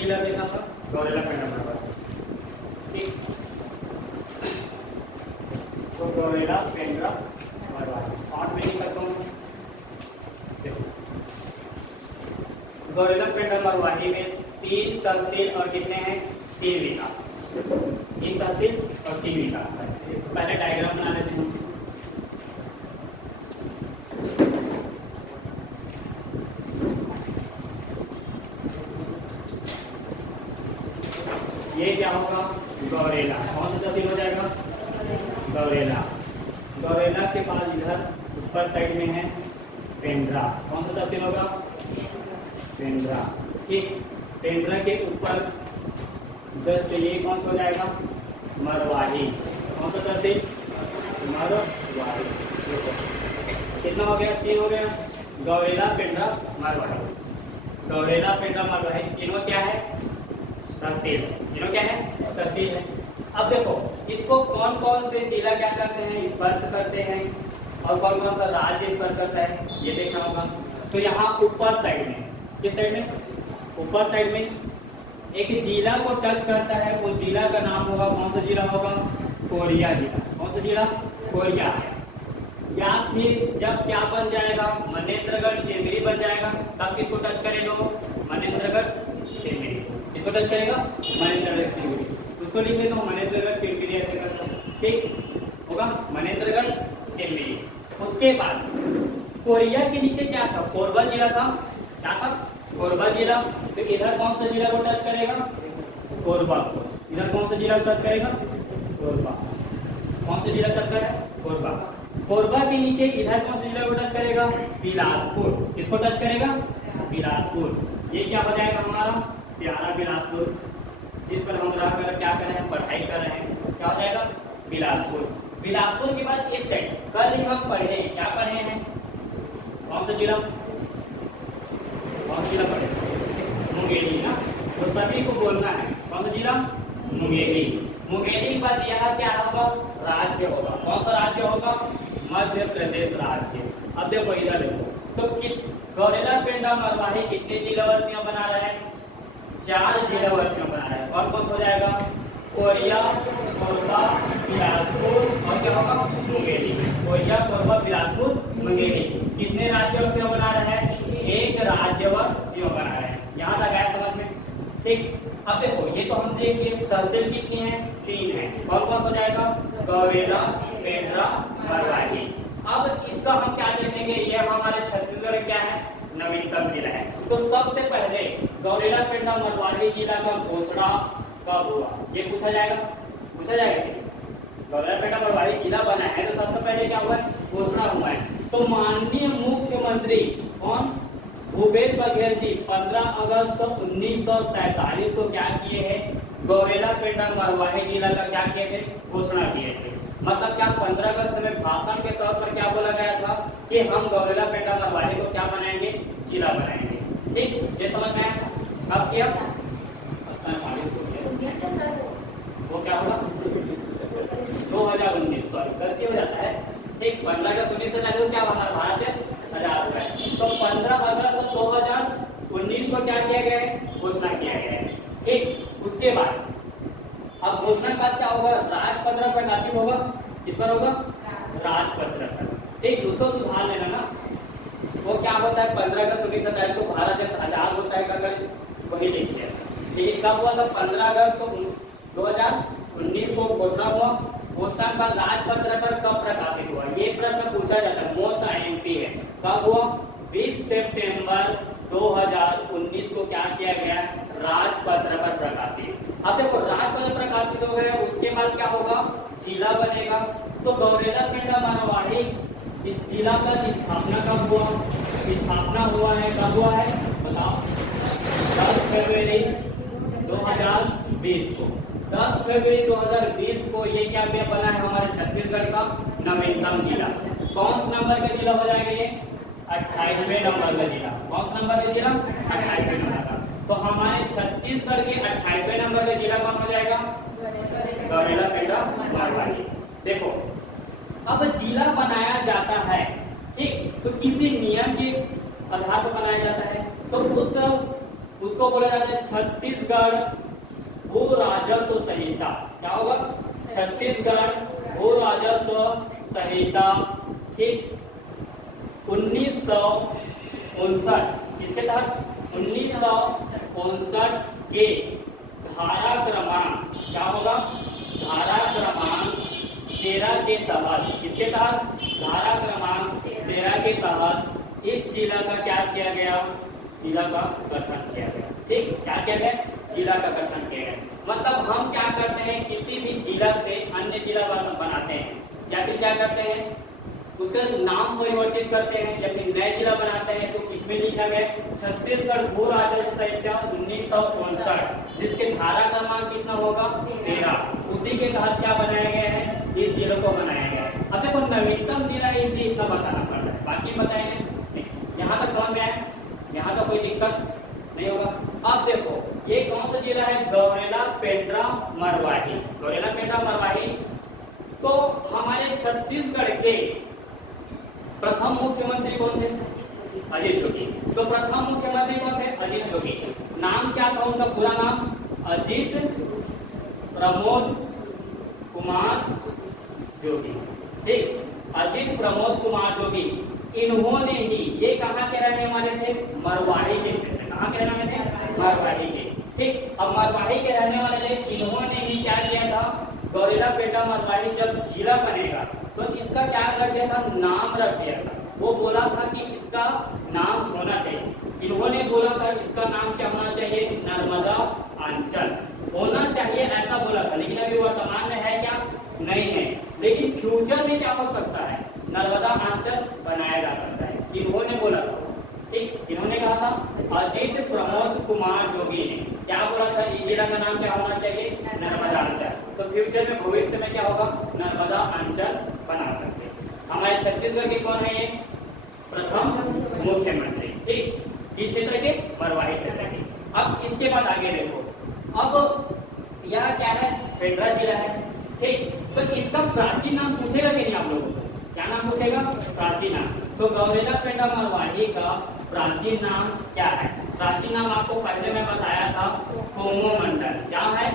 जिला देखा था गौरेला पेंड्रा मरवाही, ठीक। तो गौरेला पेंड्रा मरवाही शॉर्ट में लिख सकता हूँ। देखो गौरेला पेंड्रा मरवाही में 3 तहसील और कितने हैं, 3 विकास, 3 तहसील और 3 विकास है। पहले डायग्राम बना लेते हैं। ये क्या होगा, गौरेला, कौन सा तहसील हो जाएगा, गौरेला। गौरेला के बाद इधर ऊपर साइड में है पेंड्रा, कौन सा तहसील होगा, पेंड्रा, ठीक। पेंड्रा के ऊपर जस्ट ये कौन सा हो जाएगा, मरवाही, कौन सा तहसील, मरवाही। कितना हो गया, 3 हो गया। गौरेला पेंड्रा मरवाही, गौरेला पेंड्रा मरवाही, तीनों क्या है, तहसील, तीनों क्या है, तहसील है। अब देखो इसको कौन कौन से जिला क्या करते हैं, स्पर्श करते हैं, और कौन कौन सा राज्य स्पर्श करता है, ये देखना होगा। तो यहाँ ऊपर साइड में, किस साइड में, ऊपर साइड में एक जिला को टच करता है, वो जिला का नाम होगा, कौन सा जिला होगा, कोरिया जिला। कौन सा जिला, कोरिया। या फिर जब क्या बन जाएगा, मनेंद्रगढ़ चेंदरी बन जाएगा, तब किसको टच करेगा, मनेंद्रगढ़ चेंदरी, किसको टच करेगा, मनेंद्रगढ़ चेंदरी। उसको लिख लेता हूँ मनेंद्रगढ़ चेंदरी, ऐसे करता हूँ, ठीक होगा, मनेंद्रगढ़ चेंदरी। उसके बाद कोरिया के नीचे क्या था, कोरबा जिला था, क्या था, कोरबा जिला। तो इधर कौन सा जिला को टच करेगा, कोरबा को। इधर कौन सा जिला को टच करेगा, कोरबा। कौन सा जिला टच करेगा, कोरबा। कोरबा के नीचे इधर कौन सा जिला को टच करेगा, बिलासपुर, किसको टच करेगा, बिलासपुर। ये क्या हो जाएगा हमारा, प्यारा बिलासपुर, जिस पर हम रह कर क्या कर रहे हैं, पढ़ाई कर रहे हैं, क्या हो जाएगा, बिलासपुर। बिलासपुर के बाद इस साइड कल ही हम पढ़े, क्या पढ़े हैं, कौन सा जिला, कौन सा जिला पढ़े, मुंगेली ना। तो सभी को बोलना है, कौन सा जिला, मुंगेली। मुंगेली के बाद यहाँ क्या होगा, राज्य होगा, कौन सा राज्य होगा, मध्य प्रदेश राज्य। अब देखो इधर देखो, तो गौरेला पेंड्रा मरवाही कितने जिलावासियां बना रहे हैं, 4 जिलावासियां बना रहे हैं। और कौन हो जाएगा, कोरिया, कोरबा, बिलासपुर, और क्या होगा, मुंगेली। कोरिया, कोरबा, बिलासपुर, मुंगेली। कितने राज्यवासियों बना रहे हैं, 1 राज्यवासियों बना रहे हैं। यहाँ तक आया समझ में, ठीक। अब देखो ये तो हम देख लिए, तहसील कितनी है, 3 है। कौन कौन हो जाएगा, गौरेला पेंड्रा मरवाही। अब इसका हम क्या देखेंगे, ये हमारे छत्तीसगढ़ क्या है, नवीनतम जिला है। तो सबसे पहले गौरेला पेंड्रा मरवाही जिला का घोषणा कब हुआ, ये पूछा जाएगा, पूछा जाएगा। गौरेला पेंड्रा मरवाही जिला बना है तो सबसे पहले क्या हुआ, घोषणा हुआ है। तो माननीय मुख्यमंत्री कौन, भूपेश बघेल जी 15 अगस्त 1947 को क्या किए हैं, गौरेला पेंड्रा मरवाही जिला का क्या किए थे, घोषणा किए थे। मतलब क्या 15 अगस्त में भाषण के तौर पर क्या बोला गया था कि हम गौरेला पेंड्रा मरवाही को क्या बनाएंगे, जिला बनाएंगे, ठीक। ये समझ में आया। अब क्या वो क्या होगा, 2019, सॉरी गलती हो जाता है, ठीक। 15 अगस्त 1947 को क्या हमारा भारत देश आजाद हुआ है। तो 15 अगस्त 2019 को क्या किया गया है, घोषणा किया गया है, ठीक। उसके बाद अब घोषणा के बाद क्या होगा, राजपत्र प्रकाशित होगा, किस पर होगा, राजपत्र पर, ठीक। उसको सुधार लेना ना, वो क्या होता है, 15 अगस्त 1947 को भारत देश आजाद होता है, अगर वही लिख दिया, ठीक। कब हुआ था, 15 अगस्त 2019 को घोषणा हुआ। घोषणा के बाद राजपत्र पर कब प्रकाशित हुआ, ये प्रश्न पूछा जाता है, मोस्ट आईएमपी है। कब हुआ, 20 सितंबर 2019 को क्या किया गया, राजपत्र पर प्रकाशित। अब देखो राजपत्र प्रकाशित हो गया, उसके बाद क्या होगा, जिला बनेगा। तो गौरेला पेंड्रा मरवाही इस जिला का स्थापना कब हुआ, स्थापना हुआ है, कब हुआ है बताओ, 10 फरवरी 2020 को। 10 फरवरी 2020 को ये क्या बना है, हमारे छत्तीसगढ़ का नवीनतम जिला। कौन से नंबर का जिला हो जाएगा ये, 28वें नंबर का जिला। कौन सा नंबर का जिला, 28वें नंबर का। तो हमारे छत्तीसगढ़ के 28वें नंबर का जिला कौन हो जाएगा, गौरेला पेंड्रा मरवाही। देखो अब जिला बनाया जाता है, ठीक, तो किसी नियम के आधार पर बनाया जाता है। तो उस उसको बोला जाता है छत्तीसगढ़ भू राजस्व संहिता। क्या होगा? छत्तीसगढ़ भू राजस्व संहिता। ठीक, 1959 इसके तहत 1959 के धारा क्रमांक, क्या होगा? धारा क्रमांक 13 के तहत, इसके तहत धारा क्रमांक 13 के तहत इस जिला का क्या किया गया? जिला का गठन किया गया। ठीक, क्या किया गया? जिला का गठन किया गया। मतलब हम क्या करते हैं, किसी भी जिला से अन्य जिला बनाते हैं या फिर क्या करते हैं, उसका नाम परिवर्तित करते हैं या फिर नए जिला बनाते हैं। तो इसमें लिखा गया छत्तीसगढ़ भू राजस्व संहिता 1959, जिसके धारा क्रमांक कितना होगा? 13। उसी के तहत क्या बनाया गया है? इस जिले को बनाया गया है। अब देखो नवीनतम जिला है इसलिए इतना बताना पड़ रहा है, बाकी बताएंगे। यहाँ तक समझ में आया? यहाँ का कोई दिक्कत नहीं होगा। अब देखो ये कौन सा जिला है? गौरेला, पेंड्रा, मरवाही। गौरेला, पेंड्रा, मरवाही। तो हमारे छत्तीसगढ़ के प्रथम मुख्यमंत्री कौन थे? अजीत जोगी। तो प्रथम मुख्यमंत्री कौन थे? अजीत जोगी। नाम क्या था उनका पूरा नाम? अजीत प्रमोद कुमार जोगी। ठीक, अजीत प्रमोद कुमार जोगी। इन्होंने ही, ये कहाँ के रहने वाले थे? मरवाही के क्षेत्र। कहाँ के रहने वाले थे? मरवाही के। ठीक, अब मरवाही के रहने वाले थे। इन्होंने ही क्या किया था? गौरेला, पेंड्रा, मरवाही जब जिला बनेगा तो इसका क्या कर दिया था? नाम रख दिया था। वो बोला था कि इसका नाम होना चाहिए। इन्होंने बोला था इसका नाम क्या होना चाहिए? नर्मदा अंचल होना चाहिए, ऐसा बोला था। लेकिन अभी वर्तमान में है क्या? नहीं है। लेकिन फ्यूचर में क्या हो सकता है? नर्मदा अंचल बनाया जा सकता है। इन्होंने बोला था। ठीक, इन्होंने कहा था अजीत प्रमोद कुमार जोगी ने क्या बोला था? इस जिला का नाम क्या होना चाहिए? नर्मदा अंचल। तो फ्यूचर में, भविष्य में क्या होगा? नर्मदा अंचल बना सकते हैं। हमारे छत्तीसगढ़ के कौन है? ये प्रथम मुख्यमंत्री। ठीक, इस क्षेत्र के, मरवाही क्षेत्र के। अब इसके बाद आगे देखो, अब यह क्या है? पेंड्रा जिला है। ठीक, तो इसका प्राचीन नाम पूछेगा कि नहीं आप लोगों को? क्या नाम पूछेगा? प्राचीन नाम। तो गौरेला, पेंड्रा, मरवाही का प्राचीन नाम क्या है? प्राचीन नाम आपको पहले मैं बताया था, कोमो मंडल। क्या है?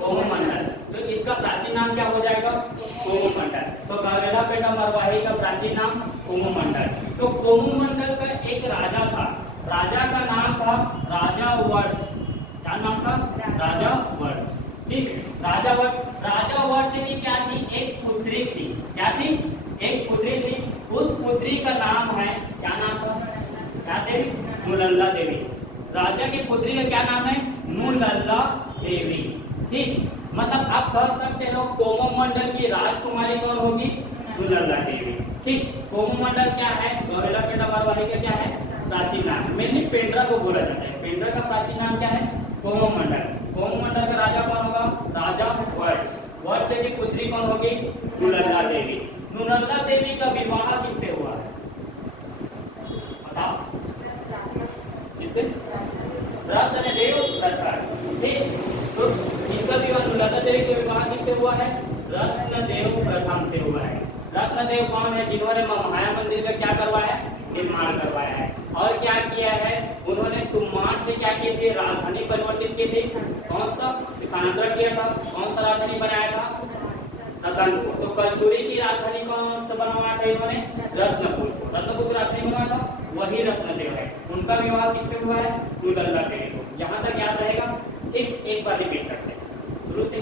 कोमो मंडल। तो इसका प्राचीन नाम क्या हो जाएगा? कोमो मंडल। तो गौरेला, पेंड्रा, मरवाही का प्राचीन नाम कोमो मंडल। तो कोमो मंडल का एक राजा था। राजा का नाम था राजा वर्ष। क्या नाम था? राजा वर्ष। ठीक, राजा वर्ष। राजा वर्ष की क्या थी? एक पुत्री थी। क्या थी? एक पुत्री थी। उस पुत्री का नाम है, क्या नाम था? क्या देवी? नूलल्ला देवी। राजा की पुत्री का क्या नाम है? नूलल्ला देवी। ठीक, मतलब आप कह सकते हो कोमो मंडल की राजकुमारी कौन होगी? नूलल्ला देवी। ठीक, कोमो मंडल क्या है? गौरेला, पेंड्रा, मरवाही का क्या है? प्राचीन नाम। मेनली पेंड्रा को बोला जाता है। पेंड्रा का प्राचीन नाम क्या है? कोमो मंडल। कोमो मंडल का राजा कौन होगा? राजा वर्ष। वर्ष की पुत्री कौन होगी? नूलल्ला देवी। नूलल्ला देवी का विवाह किससे हुआ है? बताओ। किससे? रत्नदेव प्रथम। ठीक, तो इसका विवाह, नूलल्ला देवी का विवाह किससे हुआ है? रत्नदेव प्रथम से हुआ है। रत्नदेव कौन है? जिन्होंने महामाया मंदिर का क्या करवाया? निर्माण करवाया है। और क्या किया है? उन्होंने तुमाड़ से क्या की थी? राजधानी परिवर्तित की थी। कौन सा स्थानांतरण किया था? कौन सा राजधानी बनाया था? रतनपुर। तो कलचुरी की राजधानी कौन सा बनवाया था इन्होंने? रत्नपुर को। रत्नपुर की राजधानी बनवाया था, वही रत्नदेव है। उनका विवाह किससे हुआ है? नूलल्ला देवी को। यहाँ तक याद रहेगा। एक बार रिपीट करते हैं शुरू से।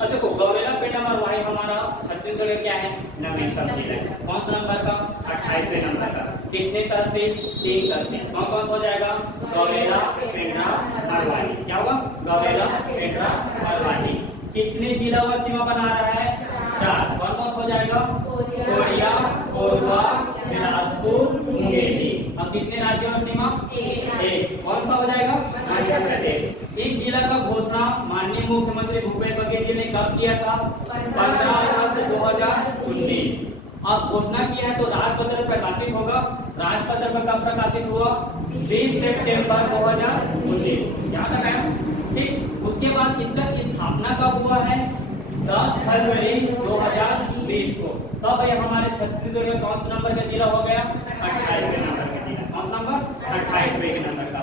अब देखो गौरेला, पेंड्रा, मरवाही हमारा छत्तीसगढ़ क्या है? नवीनतम जिला है। कौन सा नंबर का? 28वें नंबर का। कितने तहसील? 3 तहसील। कौन सा हो जाएगा? गौरेला, पेंड्रा, मरवाही। क्या होगा? गौरेला, पेंड्रा, मरवाही। कितने जिला व सीमा बना रहा है? 4। कौन कौन हो जाएगा? कोरिया, कोरबा, बिलासपुर, मुंगेली। अब कितने राज्यों और सीमा? 1। कौन सा हो जाएगा? मध्य प्रदेश। इस जिला का घोषणा माननीय मुख्यमंत्री भूपेश बघेल जी ने कब किया था? 15 अगस्त 2019। अब घोषणा किया है तो राजपत्र प्रकाशित होगा। राजपत्र पर कब प्रकाशित हुआ? 20 सितंबर 2019। यहाँ तक है। ठीक, उसके बाद इसका स्थापना कब हुआ है? 10 फरवरी 2020 को। तब ये हमारे छत्तीसगढ़ का कौन सा नंबर का जिला हो गया? 28वें नंबर का जिला। कौन सा नंबर? 28वें नंबर का।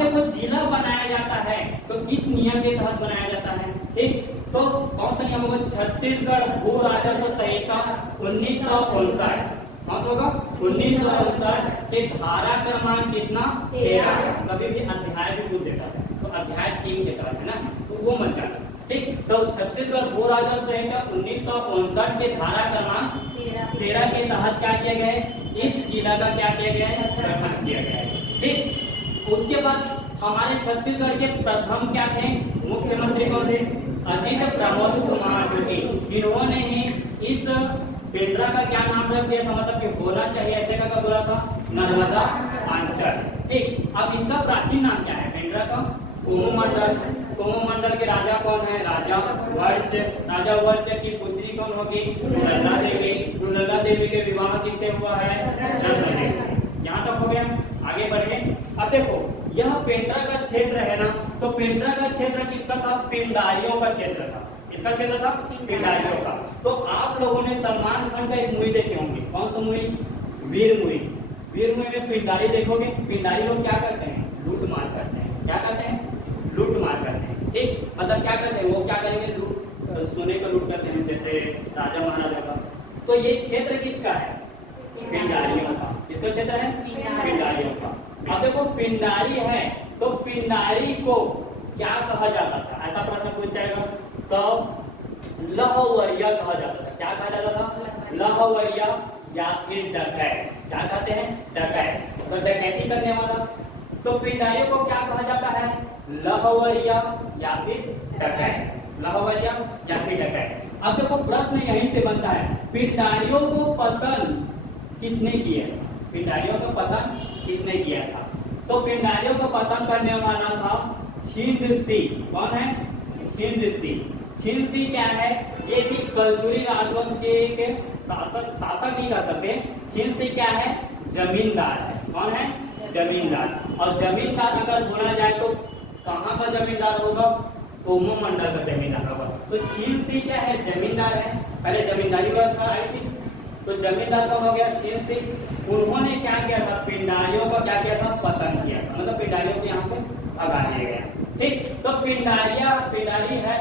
देखो जिला बनाया जाता है तो किस नियम के तहत बनाया जाता है? ठीक, तो कौन सा नियम होगा? छत्तीसगढ़ भू राजस्व संहिता 1959। कौन सा होगा? 1959 के धारा क्रमांक कितना? 13। कभी भी अध्याय भी पूछ देता है तो अध्याय 3 के तहत है ना, तो वो मत जाना। ठीक, तो छत्तीसगढ़ भू राजस्व संहिता 1959 के धारा क्रमांक 13 के तहत क्या किया गया है? इस जिला का क्या किया गया है? गठन किया गया है। ठीक, उसके बाद हमारे छत्तीसगढ़ के प्रथम क्या थे? मुख्यमंत्री कौन थे? अजीत प्रमोद कुमार जोगी। इन्होंने ही इस पेंड्रा का क्या नाम रख दिया था? मतलब कि होना चाहिए ऐसे का बोला था, नर्मदा अंचल। ठीक, अब इसका प्राचीन नाम क्या है पेंड्रा का? कोमू मंडल। कोमू मंडल के राजा कौन है? राजा वर्ष। राजा वर्ष की पुत्री कौन होगी? दुर्लल्ला देवी। दुर्लल्ला देवी के विवाह किससे हुआ है? नर्मदेव से। यहाँ तक हो गया, आगे बढ़े। अब देखो यह पेंड्रा का क्षेत्र है ना, तो पेंड्रा का क्षेत्र किसका था? पिंडारियों का क्षेत्र था। किसका क्षेत्र था? पिंडारियों का। तो आप लोगों ने सलमान खान का एक मूवी देखे होंगे, कौन सा मूवी? वीर मूवी। वीर मूवी में पिंडारी देखोगे, पिंडारी लोग क्या करते हैं? लूट मार करते हैं। क्या करते हैं? लूट मार करते हैं। ठीक, मतलब क्या करते हैं? वो क्या करेंगे? लूट, सोने का लूट करते हैं, जैसे राजा महाराजा का। तो ये क्षेत्र किसका है? पिंडारियों का। किसका क्षेत्र है? पिंडारियों का। अब देखो पिंडारी है तो पिंडारी को क्या कहा जाता था? ऐसा प्रश्न पूछ जाएगा तो लहवरिया कहा जाता था। क्या कहा जाता था? लहवरिया या फिर डकैत। क्या कहते हैं? डकैत, तो डकैती करने वाला। तो पिंडारियों को क्या कहा जाता है? लहवरिया या फिर डकैत। लहवरिया या फिर डकैत। अब देखो प्रश्न यहीं से बनता है, पिंडारियों को पतन किसने किया? पिंडारियों का पतन किसने किया था? तो पिंडारियों को पतन करने वाला था छिंदसी। कौन है? छिंदसी। छिंदसी क्या है? ये भी कलचुरी राजवंश के एक शासक नहीं कह सकते। छिंदसी क्या है? जमींदार है। कौन है? जमींदार। और जमींदार अगर बोला जाए तो कहाँ का जमींदार होगा? कोमू मंडल का जमींदार होगा। तो छिंदसी क्या है? जमींदार है। पहले जमींदारी व्यवस्था आई थी, तो जमींदार कौन हो गया? छिंदसी। उन्होंने क्या किया था? पिंडारियों का क्या किया था? पतन किया था, मतलब पिंडारियों को यहाँ से भगा दिया गया। ठीक, तो पिंडारी है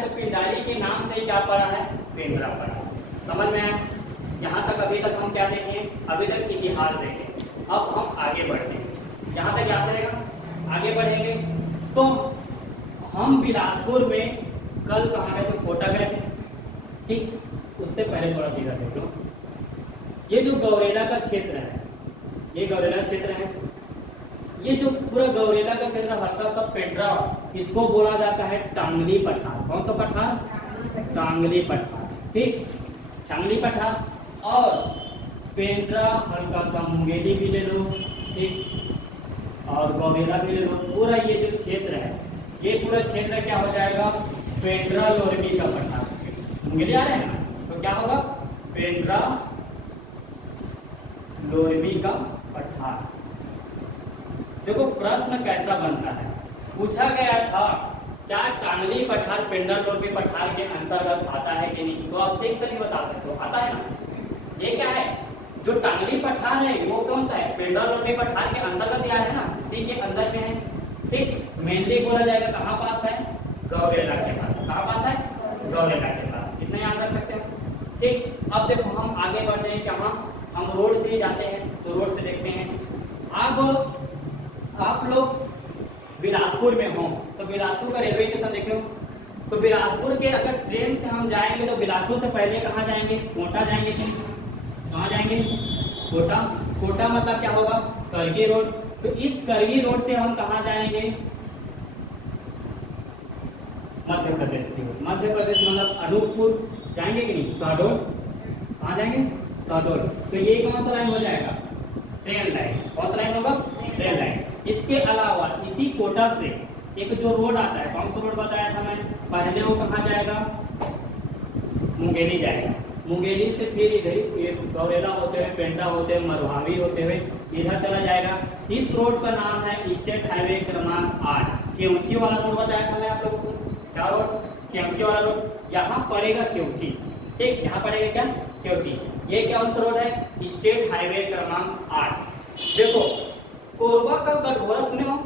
तो पिंडारी के नाम से ही क्या पड़ा है? पेंड्रा पड़ा। समझ में आया? यहाँ तक अभी तक हम क्या देखें? अभी तक इतिहास देखें। अब हम आगे बढ़ते हैं। यहाँ तक याद रहेगा? आगे बढ़ेंगे तो हम बिलासपुर में कल कहाँ गए थे? कोटा गए थे। ठीक, उससे पहले थोड़ा सीधा देख लो। ये जो गौरेला का क्षेत्र है, ये गौरेला क्षेत्र है। ये जो पूरा गौरेला का क्षेत्र हल्का सा पेंड्रा, इसको बोला जाता है टांगली पठार। कौन सा पठार? टांगली पठार। ठीक, टांगली पठार और पेंड्रा, हल्का सा मुंगेली भी ले लो। ठीक, और गौरेला भी ले लो। पूरा ये जो क्षेत्र है, ये पूरा क्षेत्र क्या हो जाएगा? पेंड्रा लोरमी का पठार। मुंगेली आ रहे हैं ना, तो क्या होगा? पेंड्रा लोरमी का पठार। देखो प्रश्न कैसा बनता है, पूछा गया था क्या टांगली पठार पेंड्रा लोरमी पठार के अंतर्गत आता है कि नहीं? तो आप देख कर ही बता सकते हो, आता है ना। ये क्या है? जो टांगली पठार है वो कौन सा है? पेंड्रा लोरमी पठार के अंतर्गत यार है ना, इसी के अंदर में है। ठीक, मेनली बोला जाएगा कहाँ पास है? गौरेला के पास। कहाँ पास है? गौरेला के पास। इतना याद रख सकते हो। ठीक, अब देखो हम आगे बढ़ते हैं। कहाँ? हम रोड से ही जाते हैं, तो रोड से देखते हैं। अब आप लोग बिलासपुर में हो तो बिलासपुर का रेलवे स्टेशन देखे हो, तो बिलासपुर के अगर ट्रेन से हम जाएंगे तो बिलासपुर से पहले कहाँ जाएंगे? कोटा जाएंगे। कहाँ जाएंगे? कोटा। कोटा मतलब क्या होगा? करगी रोड। तो इस करगी रोड से हम कहाँ जाएंगे? मध्य प्रदेश की ओर। मध्य प्रदेश मतलब अनूपपुर जाएंगे कि नहीं? शहडोल। कहाँ जाएंगे? शहडोल। तो ये कौन सा लाइन हो जाएगा? Train line. कौन सा लाइन होगा? Train line. इसके अलावा इसी कोटा से एक जो रोड आता है, कौन सा रोड बताया था मैं पहले, वो कहाँ जाएगा? मुंगेली जाएगा। मुंगेली से फिर इधर गौरेला होते हुए, पेंड्रा होते हुए, मरवाही होते हुए इधर चला जाएगा। इस रोड का नाम है स्टेट हाईवे क्रमांक 8। केवची वाला रोड बताया था मैं आप लोगों को। क्या रोड? केवची वाला रोड। यहाँ पड़ेगा केवची। ठीक, यहाँ पड़ेगा क्या? केवची। ये कौन सा रोड है? स्टेट हाईवे क्रमांक 8। देखो कोरबा का कटघोरा सुने हो?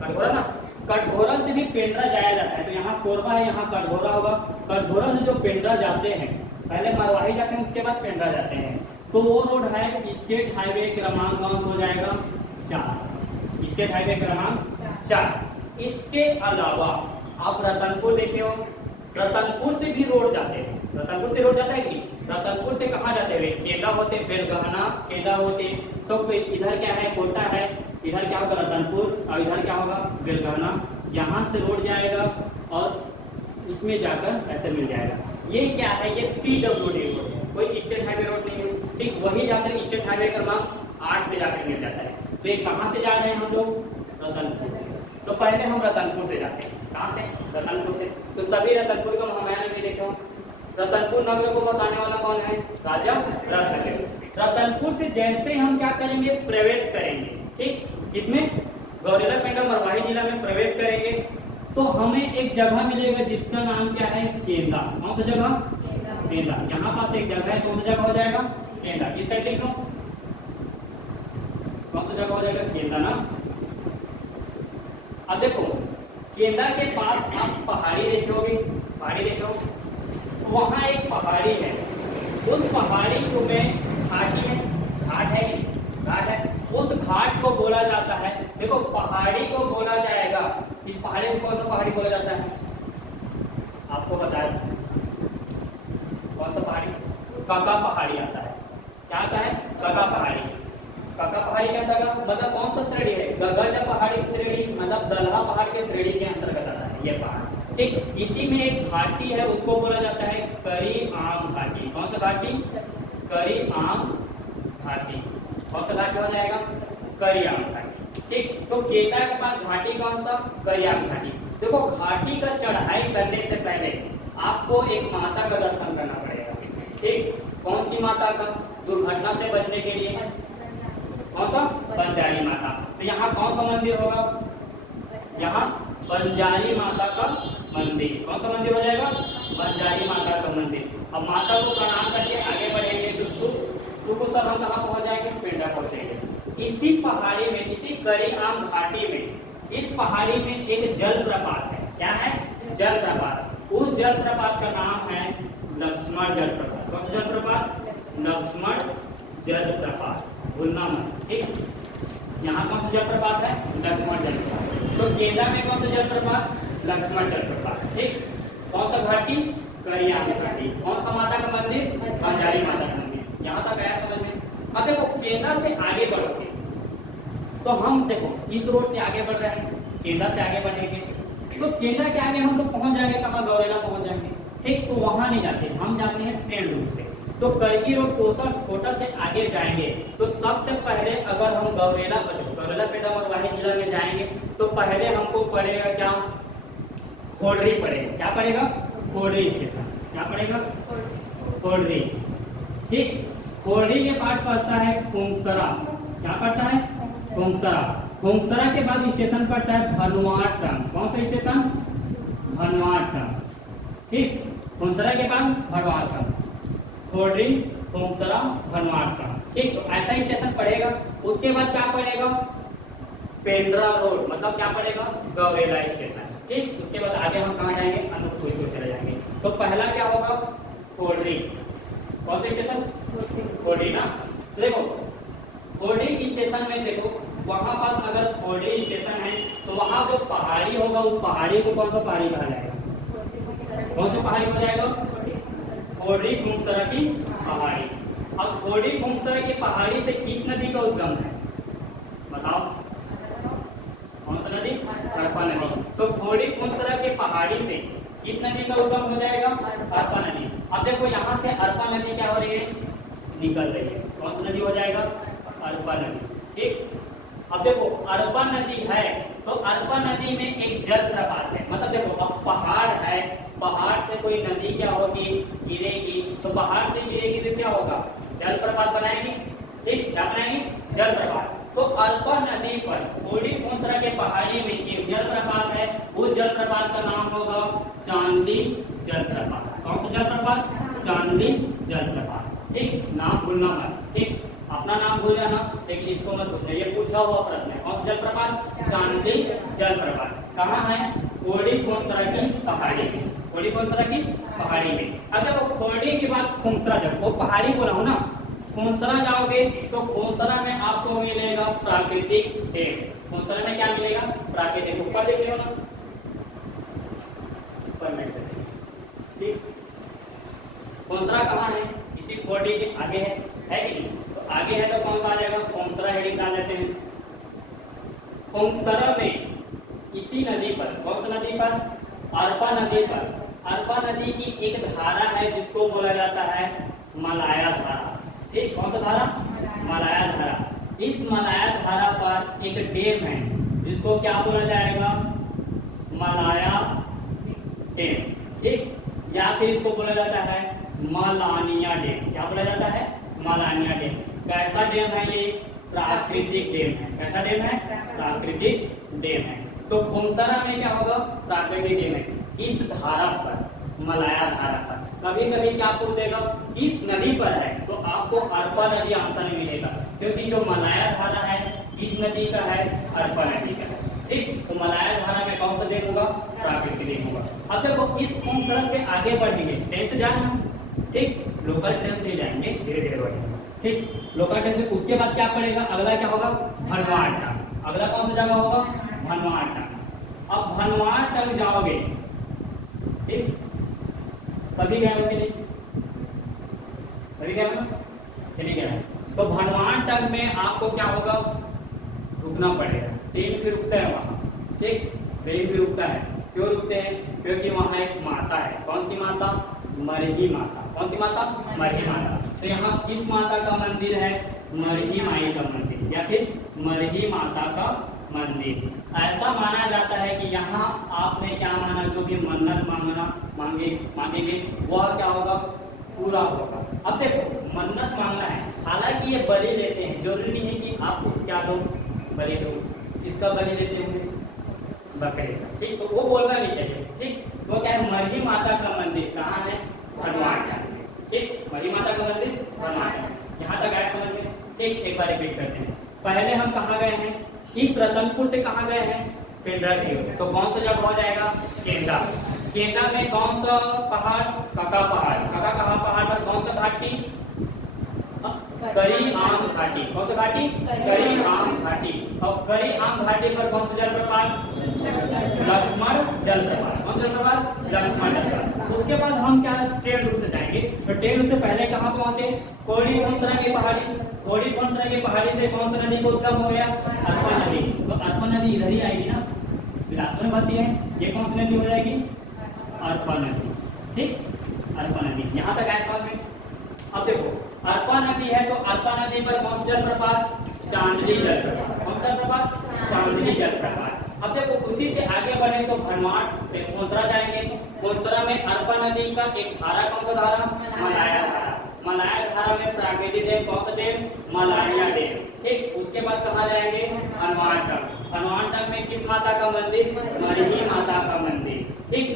कटघोरा ना, कटघोरा से भी पेंड्रा जाया जाता है। तो यहाँ कोरबा है, यहाँ कटघोरा होगा। कटघोरा से जो पेंड्रा जाते हैं, पहले मरवाही जाते हैं, उसके बाद पेंड्रा जाते हैं। तो वो रोड है स्टेट हाईवे क्रमांक कौन सा हो जाएगा? 4। स्टेट हाईवे क्रमांक 4। इसके अलावा आप रतनपुर देखे हो, रतनपुर से भी रोड जाते हैं। रतनपुर से रोड जाता है कि रतनपुर से कहाँ जाते हुए? केंदा होते, बेलगहना, केंदा होते। तो इधर क्या है? कोटा है। इधर क्या होगा? रतनपुर। और इधर क्या होगा? बेलगहना। यहाँ से रोड जाएगा और इसमें जाकर ऐसे मिल जाएगा। ये क्या है? ये PWD रोड है, कोई स्टेट हाईवे रोड नहीं है। ठीक, वही जाकर स्टेट हाईवे क्रमांक 8 पे जाकर मिल जाता है। तो ये कहाँ से जा रहे हैं हम लोग? रतनपुर से। तो पहले हम रतनपुर से जाते हैं। कहाँ से? रतनपुर से। तो सभी रतनपुर को रामायण में देखो, रतनपुर नगर को बसाने वाला कौन है? राजा रत्नगिरि। रतनपुर से जैसे ही हम क्या करेंगे? प्रवेश करेंगे। ठीक, किसमें? गौरेला पेंड्रा मरवाही जिला में प्रवेश करेंगे तो हमें एक जगह मिलेगा जिसका नाम क्या है? केंदा। कौन सा जगह? केंदा। यहाँ पास एक जगह है, कौन सा जगह हो जाएगा? केंदा। इस साइड लिख लो, कौन सा जगह हो जाएगा? केंदा ना। अब देखो, केंदा के पास आप पहाड़ी देखोगे, पहाड़ी देखो, वहां एक पहाड़ी है। उस पहाड़ी को में घाटी है, घाट है, घाट है। उस घाट को बोला जाता है, देखो पहाड़ी को बोला जाएगा, इस पहाड़ी को कौन सा पहाड़ी बोला जाता है? आपको बताया कौन सा पहाड़ी? काका पहाड़ी आता है। क्या आता है? काका पहाड़ी। काका पहाड़ी क्या आता है? मतलब कौन सा श्रेणी है? गगन पहाड़ी श्रेणी, मतलब दलहा पहाड़ के श्रेणी के अंतर्गत आता है ये पहाड़। ठीक, इसी में एक घाटी है, उसको बोला जाता है करी आम घाटी। कौन सा घाटी? करी आम घाटी। कौन सा घाटी हो जाएगा? करी आम घाटी। ठीक, तो केंदा के पास घाटी कौन सा? करी आम घाटी। देखो, घाटी का चढ़ाई करने से पहले आपको एक माता का दर्शन करना पड़ेगा। ठीक, कौन सी माता का? दुर्घटना से बचने के लिए कौन सा? बंजारी माता। तो यहाँ कौन सा मंदिर होगा? यहाँ बंजारी माता का मंदिर। कौन सा मंदिर हो जाएगा? बंजारी माता का मंदिर। अब माता को प्रणाम करके आगे बढ़ेंगे तो सुखसर हम कहाँ पहुँच जाएंगे? पेंड्रा पहुँचेंगे। इसी पहाड़ी में, इसी करी आम घाटी में, इस पहाड़ी में एक जलप्रपात है। क्या है? जलप्रपात। उस जलप्रपात का नाम है लक्ष्मण जलप्रपात। कौन सा जलप्रपात? लक्ष्मण जलप्रपात। भूलना मत। ठीक, यहाँ कौन सा जलप्रपात है? लक्ष्मण जलप्रपात। तो केंदा में कौन सा जलप्रपात? लक्ष्मण जलप्रपात। ठीक, कौन सा घाटी? करी आम घाटी। कौन सा माता का मंदिर? बंजारी माता का मंदिर। यहाँ तक आया समझ में? अब देखो, केंदा से आगे बढ़ोगे तो हम देखो इस रोड से आगे बढ़ रहे हैं, केंदा से आगे बढ़ेंगे तो केंदा के आगे हम तो पहुंच जाएंगे कहाँ? गौरेला पहुंच जाएंगे। ठीक, तो वहां नहीं जाते, हम जाते हैं ट्रेन रूट से। तो करगी रोड कोटा से आगे जाएंगे तो सबसे पहले अगर हम गौरेला पेंड्रा मरवाही जिला में जाएंगे तो पहले हमको पड़ेगा क्या? खोडरी पड़ेगा। क्या पड़ेगा? खोडरी स्टेशन। क्या पड़ेगा? खोडरी। ठीक, खोडरी के बाद पड़ता है खुंगसरा। क्या पड़ता है? खुंगसरा। खुंगसरा के बाद स्टेशन पड़ता है भनवाटम। कौन सा स्टेशन? भनवाटम। ठीक, खुंगसरा के बाद भनवाटम, खोडरी, खुंगसरा, भनवाटम। ठीक, तो ऐसा स्टेशन पड़ेगा। उसके बाद क्या पड़ेगा? पेंड्रा रोड, मतलब क्या पड़ेगा? गौरेला स्टेशन। ठीक, उसके बाद आगे हम कहाँ जाएंगे? अनूपपुर को चले जाएंगे। तो पहला क्या होगा? खोडरी। कौन सा स्टेशन? खोडरी ना। देखो, खोडरी स्टेशन में देखो, वहां पास अगर खोडरी स्टेशन है तो वहां जो पहाड़ी होगा उस पहाड़ी को कौन सा पहाड़ी कहा जाएगा? कौन सा पहाड़ी हो जाएगा? खोडरी खुंगसरा की पहाड़ी। अब खोडरी खुंगसरा की पहाड़ी से किस नदी का उद्गम है? बताओ, कौन सा नदी? अरपा नदी। तो खोडरी खुंगसरा के पहाड़ी से किस नदी का उद्गम हो जाएगा? अरपा नदी। अब देखो, यहाँ से अरपा नदी क्या हो रही है? निकल रही है। कौन सा नदी हो जाएगा? अरपा नदी। ठीक, अब देखो अरपा नदी है तो अरपा नदी में एक जलप्रपात है। मतलब देखो, अब पहाड़ है, पहाड़ से कोई नदी क्या होगी? गिरेगी। तो पहाड़ से गिरेगी तो क्या होगा? जलप्रपात बनाएगी। ठीक, क्या बनाएगी? जलप्रपात। तो अरपा नदी पर खोडरी खुंगसरा के पहाड़ी में एक जलप्रपात है। उस जलप्रपात का नाम होगा चांदनी जलप्रपात। कौन सा जलप्रपात? चांदनी जलप्रपात। ठीक, नाम भूलना मत। ठीक, अपना नाम भूल जाना, लेकिन इसको मत पूछना, ये पूछा हुआ प्रश्न है। कौन सा जलप्रपात? चांदनी जलप्रपात। कहाँ है? खोड़ी खोंसरा की पहाड़ी में। खोड़ी खोंसरा की पहाड़ी में। अगर वो खोड़ी के बाद खोंसरा, जब वो पहाड़ी बोला हूँ ना, खोंसरा जाओगे तो खोंसरा में आपको मिलेगा प्राकृतिक डैम। खोंसरा में क्या मिलेगा? प्राकृतिक। ऊपर देख लियो ना, ऊपर में ठीक। खोंसरा कहाँ है? इसी खोड़ी के आगे है कि नहीं? तो आगे है तो कौन सा आ जाएगा? खोंसरा हेडिंग डाल देते हैं। खोंसरा में इसी नदी पर, कौन सा नदी पर? अरपा नदी पर। अरपा नदी की एक धारा है जिसको बोला जाता है मलाया धारा। ठीक, कौन सा धारा? मलाया धारा। इस मलाया धारा पर एक डैम है जिसको क्या बोला जाएगा? मलाया डैम। ठीक, या फिर इसको बोला जाता है मलानिया डैम। क्या बोला जाता है? Melania dam. कैसा डैम है ये? प्राकृतिक डैम है। कैसा डैम है? प्राकृतिक डैम है। तो खोंसरा में क्या होगा? प्राकृतिक डैम है। किस धारा पर? मलाया धारा पर। कभी कभी क्या पूछ देगा किस नदी पर है, तो आपको अरपा नदी आंसर में मिलेगा, क्योंकि जो मलाया धारा है किस नदी का है? अरपा नदी का है। ठीक, तो मलाया धारा में कौन सा डैम होगा? प्राकृतिक डैम होगा। अब देखो इस खोंसरा से आगे बढ़ेंगे, ट्रेन से जाना, ठीक, लोकल ट्रेन से जाएंगे, धीरे धीरे बढ़ेंगे। ठीक, लोकल ट्रेन से उसके बाद क्या पड़ेगा? अगला क्या होगा? भनवाटा। अगला कौन सा जगह होगा? भनवाटा। अब भनवाट तक जाओगे, ठीक, सभी गए हो कि नहीं? सभी गए हो? चलिए गए। तो भनवाट तक में आपको क्या होगा? रुकना पड़ेगा। ट्रेन भी रुकता है वहाँ, ठीक, ट्रेन भी रुकता है। क्यों रुकते हैं? क्योंकि वहाँ एक माता है। कौन सी माता? मरही माता। कौन सी माता? मरही माता। तो यहाँ किस माता का मंदिर है? मरही माई का मंदिर, या फिर मरही माता का मंदिर। ऐसा माना जाता है कि यहाँ आपने क्या माना, जो भी मन्नत मांगेंगे वह क्या होगा? पूरा होगा। अब देखो मन्नत मांगना है, हालांकि ये बलि लेते हैं, जरूरी नहीं है कि आप क्या दो? बलि दो। किसका बलि लेते होंगे? बकरे का। ठीक, तो वो बोलना नहीं चाहिए। ठीक, तो क्या है? मरही माता का मंदिर कहाँ है? भनवाटा। ठीक, मरही माता का मंदिर भनवाटा। यहाँ तक आया समझ में? ठीक, एक बार रिपीट करते हैं। पहले हम कहाँ गए हैं? इस रतनपुर से कहाँ गए हैं? पेंड्रा की ओर। तो कौन सा जगह हो जाएगा? केंद्रा। केंद्रा में कौन सा पहाड़? काका पहाड़। काका कहाँ पहाड़ पर कौन सा घाटी? करी आम घाटी। कौन सा घाटी? करी आम घाटी। और करी आम घाटी पर कौन सा जलप्रपात? लक्ष्मण जलप्रपात। कौन जलप्रपात? लक्ष्मण जलप्रपात। उसके बाद हम क्या ट्रेन रूट से जाएंगे? तो ट्रेन रूट से पहले कहाँ पहुंचे? खोड़ी खोंसरा की पहाड़ी। खोड़ी खोंसरा की पहाड़ी से कौन सा नदी को उद्गम हो गया? अरपा नदी। तो अरपा नदी इधर ही आएगी ना, बिलासपुर में बहती है। ये कौन सी नदी हो जाएगी? अरपा नदी। ठीक, अरपा नदी। यहाँ तक आया समझ में? अब देखो अरपा नदी है तो अरपा नदी पर कौन सा जलप्रपात? चांदनी जलप्रपात। कौन सा जलप्रपात? चांदनी जलप्रपात। अब देखो उसी से आगे बढ़े तो भनवाट खोंसरा जाएंगे। खोंसरा में अरपा नदी का एक धारा, कौन सा धारा? मलाया धारा। मलाया धारा में प्राकृतिक डैम, कौन सा डैम? Melania dam. ठीक, उसके बाद कहाँ जाएंगे? भनवाट तक। भनवाट तक में किस माता का मंदिर? मरही माता का मंदिर। ठीक,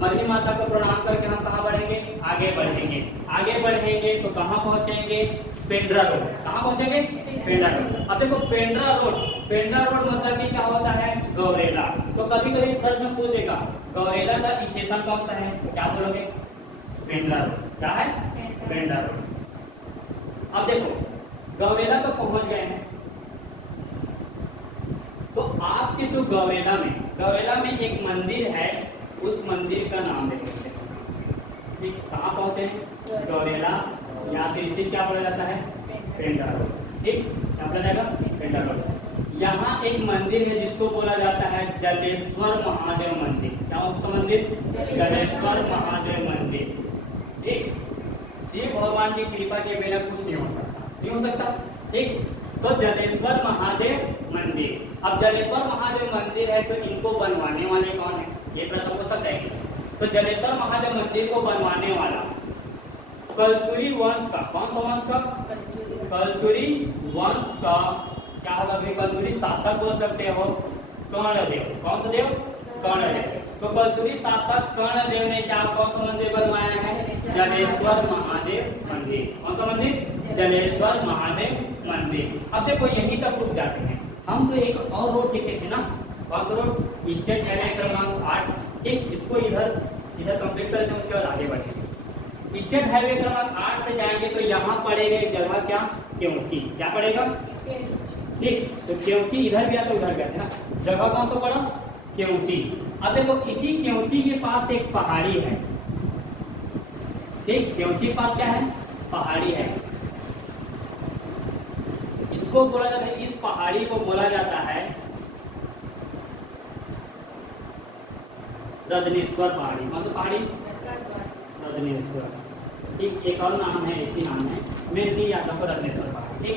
मरही माता को प्रणाम करके हम कहाँ बढ़ेंगे? आगे बढ़ेंगे। आगे बढ़ेंगे तो कहाँ पहुंचेंगे? पेंड्रा रोड। कहाँ पहुंचेंगे? पेंड्रा रोड। अब देखो पेंड्रा रोड, पेंड्रा रोड मतलब कि क्या होता है? गौरेला। तो कभी कभी प्रश्न पूछ देगा गौरेला का स्टेशन कौन सा है? क्या बोलोगे? पेंड्रा रोड। क्या है? पेंड्रा रोड। अब देखो गौरेला तो पहुंच गए हैं, तो आपके जो गौरेला में एक मंदिर है, उस मंदिर का नाम देखते हैं। ठीक, कहाँ पहुंचे? गौरेला, या फिर इसे क्या बोला जाता है? पेंड्रा रोड। ठीक, क्या बोला जाएगा? पेंड्रा रोड। यहाँ एक मंदिर है जिसको बोला जाता है जलेश्वर महादेव मंदिर। क्या होता है मंदिर? जलेश्वर महादेव मंदिर। ठीक, शिव भगवान की कृपा के बिना कुछ नहीं हो सकता, नहीं हो सकता। ठीक, तो जलेश्वर महादेव मंदिर। अब जलेश्वर महादेव मंदिर है तो इनको बनवाने वाले कौन है? ये प्रश्न हो सकता है। तो जलेश्वर महादेव मंदिर को बनवाने वाला कलचुरी वंश का, कौन सा वंश का? कलचुरी वंश का क्या होगा? कलचुरी शासक बोल सकते हो, कर्णदेव। कौन सा देव? कर्णदेव। तो कलचुरी शासक कर्णदेव ने क्या कौन सा मंदिर बनवाया है? जलेश्वर महादेव मंदिर। कौन सा मंदिर? जलेश्वर महादेव मंदिर। अब देखो यहीं तक रुक जाते हैं हम, तो एक और रोड लिखे थे ना, कौन सा रोड? स्टेट हाईवे क्रमांक 8। ठीक, इसको इधर कंप्लीट करते हैं, उसके बाद आगे बढ़ेंगे। स्टेट हाईवे क्रमांक 8 से जाएंगे तो यहाँ पड़ेगा एक जगह, क्या? केवची। क्या पड़ेगा? ठीक, तो केवची इधर गया तो उधर गया था ना, जगह कौन सा पड़ा? केवची। अब देखो इसी केवची के पास एक पहाड़ी है। ठीक, केवची के पास क्या है? पहाड़ी है। इसको बोला जाता है, इस पहाड़ी को बोला जाता है रजनेश्वर पहाड़ी। कौन सा पहाड़ी? रजनेश्वर। ठीक, एक और नाम है, इसी नाम है, मैं नहीं याद आपको, रजनेश्वर पहाड़ी। ठीक,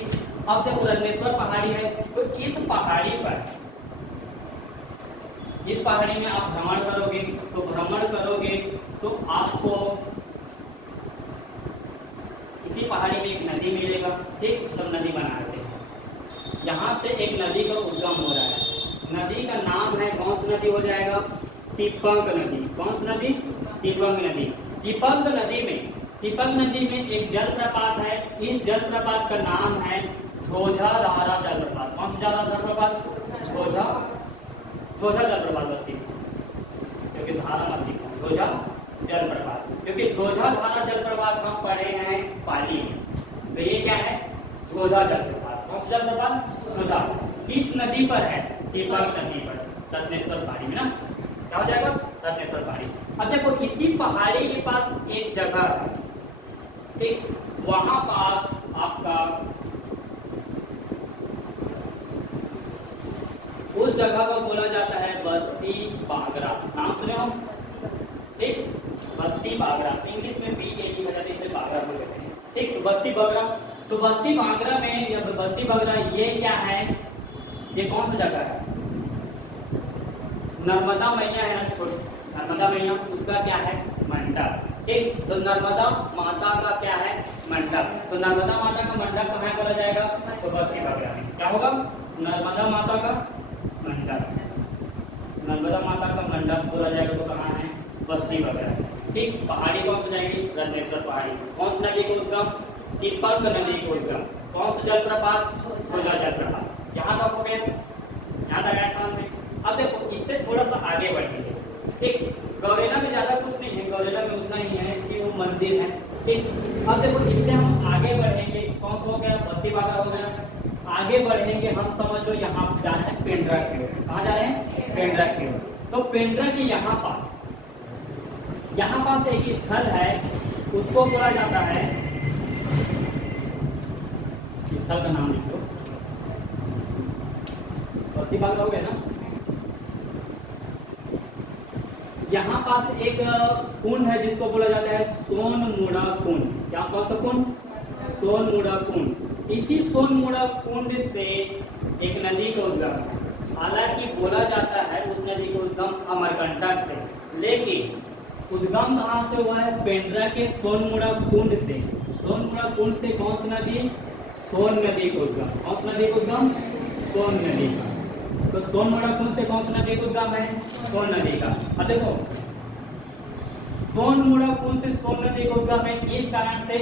अब देखो रजनेश्वर पहाड़ी है, तो इस पहाड़ी पर, इस पहाड़ी में आप भ्रमण करोगे तो आपको इसी पहाड़ी में एक नदी मिलेगा। ठीक, सब नदी बनाते हैं, यहाँ से एक नदी का उद्गम हो रहा है। नदी का नाम है, कौन सी नदी हो जाएगा? तिपंग नदी। कौन सी नदी? तिपंग नदी। तिपंग नदी में एक जलप्रपात है, इस जलप्रपात का नाम है झोझाधारा जलप्रपात। कौन सा जलप्रपात? झोझा जलप्रपात, बस क्योंकि धारा मत लिखो, झोझा जलप्रपात, क्योंकि झोझाधारा जलप्रपात हम पढ़े हैं पाली में, तो ये क्या है? झोझा जलप्रपात। कौन सा जलप्रपात? झोझा। किस नदी पर है? तिपंग नदी पर, रत्नेश्वर पहाड़ी में ना, क्या हो जाएगा? रत्नेश्वर पहाड़ी। अब देखो इसी पहाड़ी के पास एक जगह है, ठीक, वहां पास आपका उस जगह को बोला जाता है बस्ती बागरा। नाम सुने हो? ठीक, बस्ती बागरा, इंग्लिश में BA लिखा जाता है, इसे बागरा बोलते हैं। ठीक, तो बस्ती बागरा, तो बस्ती बागरा में, या बस्ती बागरा ये क्या है? ये कौन सा जगह है? नर्मदा मैया है ना, नर्मदा मैया, उसका क्या है? मंडप। ठीक, तो नर्मदा माता का क्या है? मंडप। तो नर्मदा माता का मंडप कहाँ बोला जाएगा? तो बस्ती बागरा में। क्या होगा? नर्मदा माता का मंडप। नर्मदा माता का मंडप बोला जाएगा तो कहाँ है? बस्ती बागरा। ठीक, पहाड़ी कौन सा जाएगी? रत्नेश्वर पहाड़ी। कौन सी नदी को उद्गम? तिपंग नदी को उद्गम। कौन सा जलप्रपात? झोझा जलप्रपात। यहाँ तक हो गया, यहाँ तक आया समझ में। अब देखो इससे थोड़ा सा आगे बढ़ेंगे। ठीक, गौरेला में ज्यादा कुछ नहीं है, गौरेला में उतना ही है कि वो मंदिर है। ठीक, अब देखो इससे हम आगे बढ़ेंगे, कौन सा हो गया? बस्ती बागरा हो गया। आगे बढ़ेंगे हम, समझ लो यहाँ जा रहे हैं पेंड्रा की ओर। कहाँ जा रहे हैं? पेंड्रा की ओर। तो पेंड्रा के यहाँ पास एक स्थल है, उसको बोला जाता है, स्थल का नाम लिख लो, बस्ती बागरा हो गया ना। यहाँ पास एक कुंड है जिसको बोला जाता है सोनमुड़ा कुंड। क्या? कौन सा कुंड? सोनमुड़ा कुंड। इसी सोनमुड़ा कुंड से एक नदी का उद्गम, हालांकि बोला जाता है उस नदी का उद्गम अमरकंटक से, लेकिन उद्गम कहाँ से हुआ है? पेंड्रा के सोनमुड़ा कुंड से। सोनमुड़ा कुंड से कौन सी नदी? सोन नदी का उद्गम। कौन सी नदी का उद्गम? सोन नदी का। तो सोनमुड़ा कुंड से कौन सा नदी का उद्गम है? सोन नदी का। अब देखो सोनमुड़ा कुंड से सोन नदी का उद्गम है, इस कारण से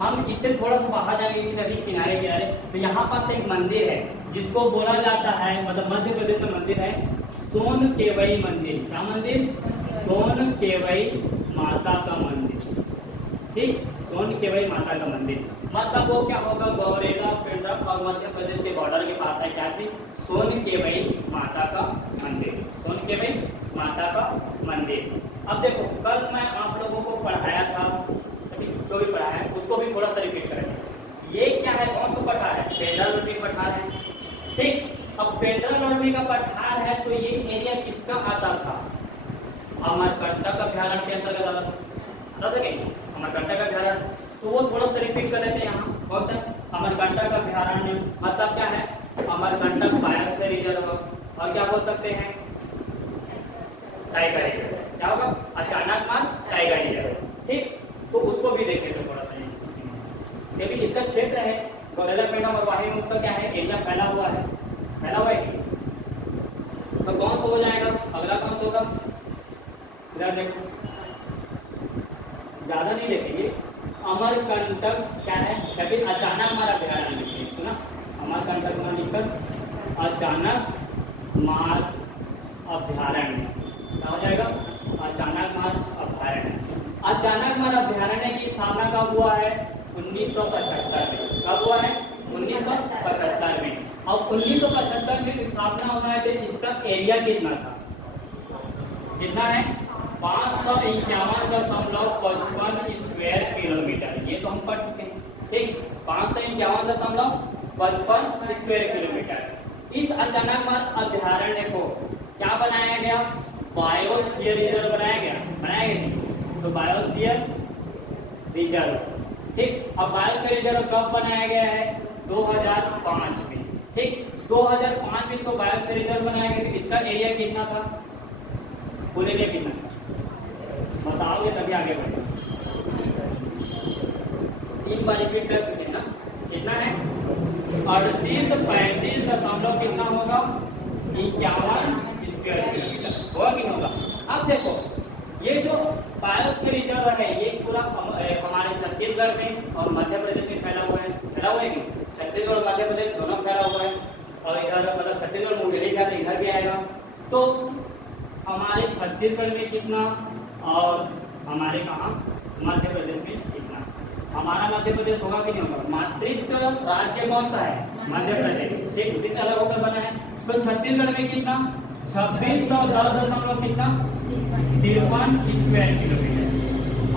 हम इससे थोड़ा सा बाहर जाएंगे, इसी नदी के किनारे किनारे, तो यहाँ पास एक मंदिर है जिसको बोला जाता है, मतलब मध्य प्रदेश में मंदिर है, सोन केवई मंदिर। क्या मंदिर? सोन केवई माता का मंदिर। ठीक, सोन केवई माता का मंदिर, मतलब वो क्या होगा? गौरेला, पेंड्रा और मध्य प्रदेश के बॉर्डर के पास है, क्या थी? सोन केवई माता का मंदिर। सोन केवई माता का मंदिर। अब देखो कल मैं आप लोगों को पढ़ाया था, जो भी पढ़ाया है उसको भी थोड़ा सा रिपीट करेंगे। ये क्या है? कौन सा पठार है? पेंड्रा लोरमी पठार है। ठीक, अब पेंड्रा लोरमी का पठार है तो ये एरिया किसका आता था? अमरकंटक अभ्यारण्य के अंतर्गत आता था। अमरकंटक अभ्यारण्य, तो वो थोड़ा सा रिपीट कर लेते हैं। यहाँ कौन सा? अमरकंटक अभ्यारण्य मतलब क्या है? अमरकंटक बायोस्फीयर रिजर्व, और क्या बोल सकते हैं? Tiger reserve. क्या होगा? अचानक मान टाइगर रिजर्व। ठीक, तो उसको भी देखें तो थोड़ा सा, क्योंकि इसका क्षेत्र है गौरेला, पेंड्रा और वाही में, उसका क्या है? एरिया फैला हुआ है कि? तो कौन सा हो जाएगा? अगला कौन सा होगा? इधर देखो, ज्यादा नहीं देखेंगे। अमरकंटक क्या है, कभी अचानक मार अभ्यारण्य लिखिए, है ना। अमरकंटक में लिखकर अचानक मार अभ्यारण्य क्या हो जाएगा, अचानक मार अभ्यारण्य। अचानक मार अभ्यारण्य की स्थापना कब हुआ है, 1975 में। कब हुआ है, 1975 में। अब 1975 में स्थापना होना है तो इसका एरिया कितना था, कितना है, 551.55 स्क्वायर किलोमीटर। ये तो हम पढ़ चुके हैं, ठीक। 551.55 स्क्वायर किलोमीटर। इस अचानक मार अभ्यारण्य को क्या बनाया गया, बायोस्फीयर रिजर्व बनाया गया, बनाया गया। तो बायोस्फीयर रिजर्व, ठीक। अब बायोस्फीयर रिजर्व कब बनाया गया है, 2005 में, ठीक। 2005 में इसको बायोस्फीयर रिजर्व बनाया गया। तो इसका एरिया कितना था, बोले क्या कितना, बताओगे तभी आगे बढ़े। 3 बार रिपीट कर चुके हैं ना, कितना है, 3835 दशमलव कितना होगा, 51 स्क्वायर किलोमीटर होगा कि नहीं होगा। अब देखो ये जो बायोस्फीयर रिजर्व है ये पूरा हमारे छत्तीसगढ़ में और मध्य प्रदेश में फैला हुआ है, फैला हुआ है कि छत्तीसगढ़ और मध्य प्रदेश दोनों फैला हुआ है। और इधर मतलब छत्तीसगढ़ मुंगेली का तो इधर भी आएगा। तो हमारे छत्तीसगढ़ में कितना और हमारे कहाँ मध्य प्रदेश में कितना, हमारा मध्य प्रदेश होगा कि नहीं होगा, मातृत्व राज्य कौन सा है, मध्य प्रदेश, ठीक। उसी से अलग होकर बना है। तो छत्तीसगढ़ में कितना, 2610 कितना, 53 स्क्वायर किलोमीटर।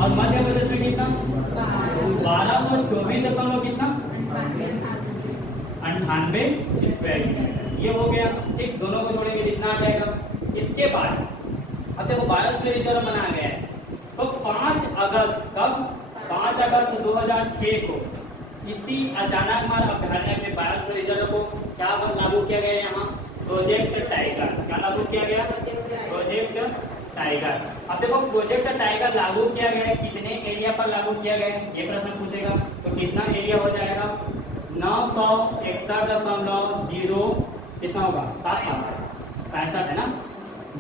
और मध्य प्रदेश में कितना, 1224 कितना, 98 स्क्वायर किलोमीटर। ये हो गया, ठीक। दोनों को जोड़ेंगे कितना आ जाएगा। इसके बाद अब देखो बायोस्फीयर रिजर्व बनाया गया है तो 5 अगस्त, कब, 5 अगस्त 2006 को इसी अचानक मार अभ्यारण्य में बायोस्फीयर रिजर्व को क्या लागू किया गया, यहाँ प्रोजेक्ट टाइगर। क्या लागू किया गया, प्रोजेक्ट टाइगर। अब देखो प्रोजेक्ट टाइगर लागू किया गया है, कितने एरिया पर लागू किया गया है ये प्रश्न पूछेगा। तो कितना एरिया हो जाएगा, 961.0 कितना होगा, 765 है ना,